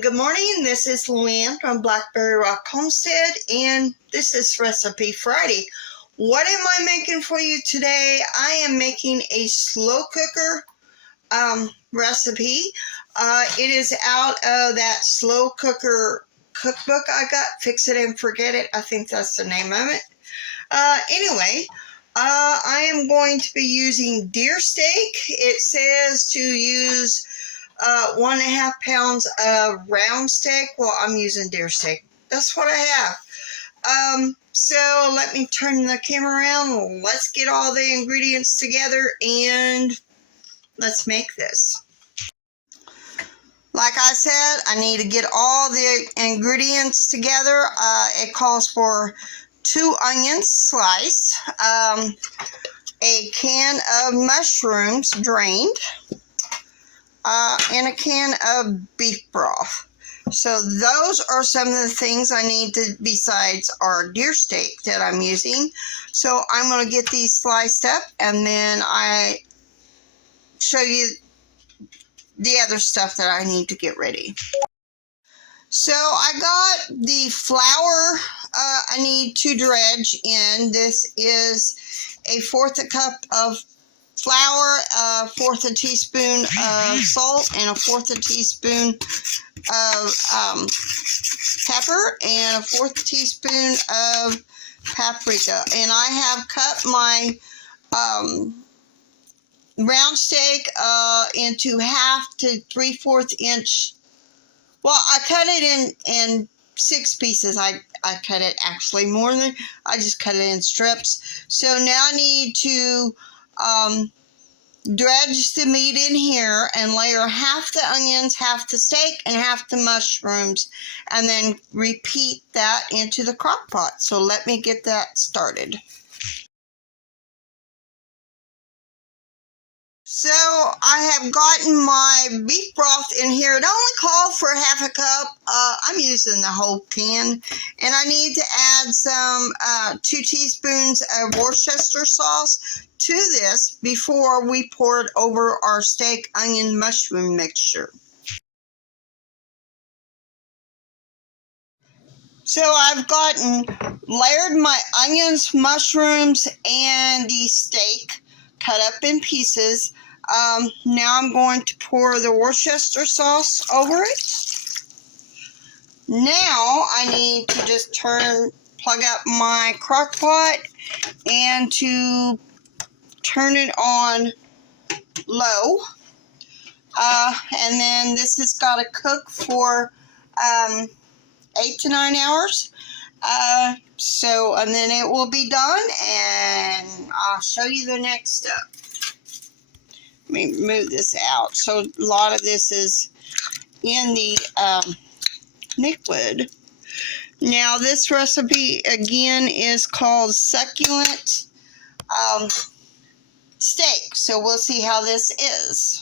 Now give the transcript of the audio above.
Good morning. This is Luann from Blackberryrock Homestead, and this is Recipe Friday. What am I making for you today? I am making a slow cooker recipe. It is out of that slow cooker cookbook I got, Fix It and Forget It. I think that's the name of it. Anyway, I am going to be using deer steak. It says to use 1.5 pounds of round steak. Well, I'm using deer steak. That's what I have. So let me turn the camera around. Let's get all the ingredients together and let's make this. Like I said, I need to get all the ingredients together. It calls for 2 onions sliced, a can of mushrooms drained, and a can of beef broth. So those are some of the things I need to, besides our deer steak that I'm using. So I'm going to get these sliced up and then I show you the other stuff that I need to get ready. So I got the flour I need to dredge in. This is a 1/4 cup of flour, 1/4 teaspoon of salt, and 1/4 teaspoon of pepper, and 1/4 teaspoon of paprika. And I have cut my round steak into 1/2 to 3/4 inch. Well, I cut it in 6 pieces. I cut it actually more than, I just cut it in strips. So now I need to dredge the meat in here and layer 1/2 the onions, 1/2 the steak, and 1/2 the mushrooms, and then repeat that into the crock pot. So let me get that started. So I have gotten my beef broth in here. It only called for 1/2 cup. I'm using the whole can. And I need to add some 2 teaspoons of Worcestershire sauce to this before we pour it over our steak, onion, mushroom mixture. So I've layered my onions, mushrooms, and the steak cut up in pieces. Now I'm going to pour the Worcestershire sauce over it. Now I need to just plug up my crock pot and to turn it on low. And then this has got to cook for 8 to 9 hours. And then it will be done, and I'll show you the next step. Let me move this out. So a lot of this is in the liquid. Now this recipe again is called Succulent Steak. So we'll see how this is.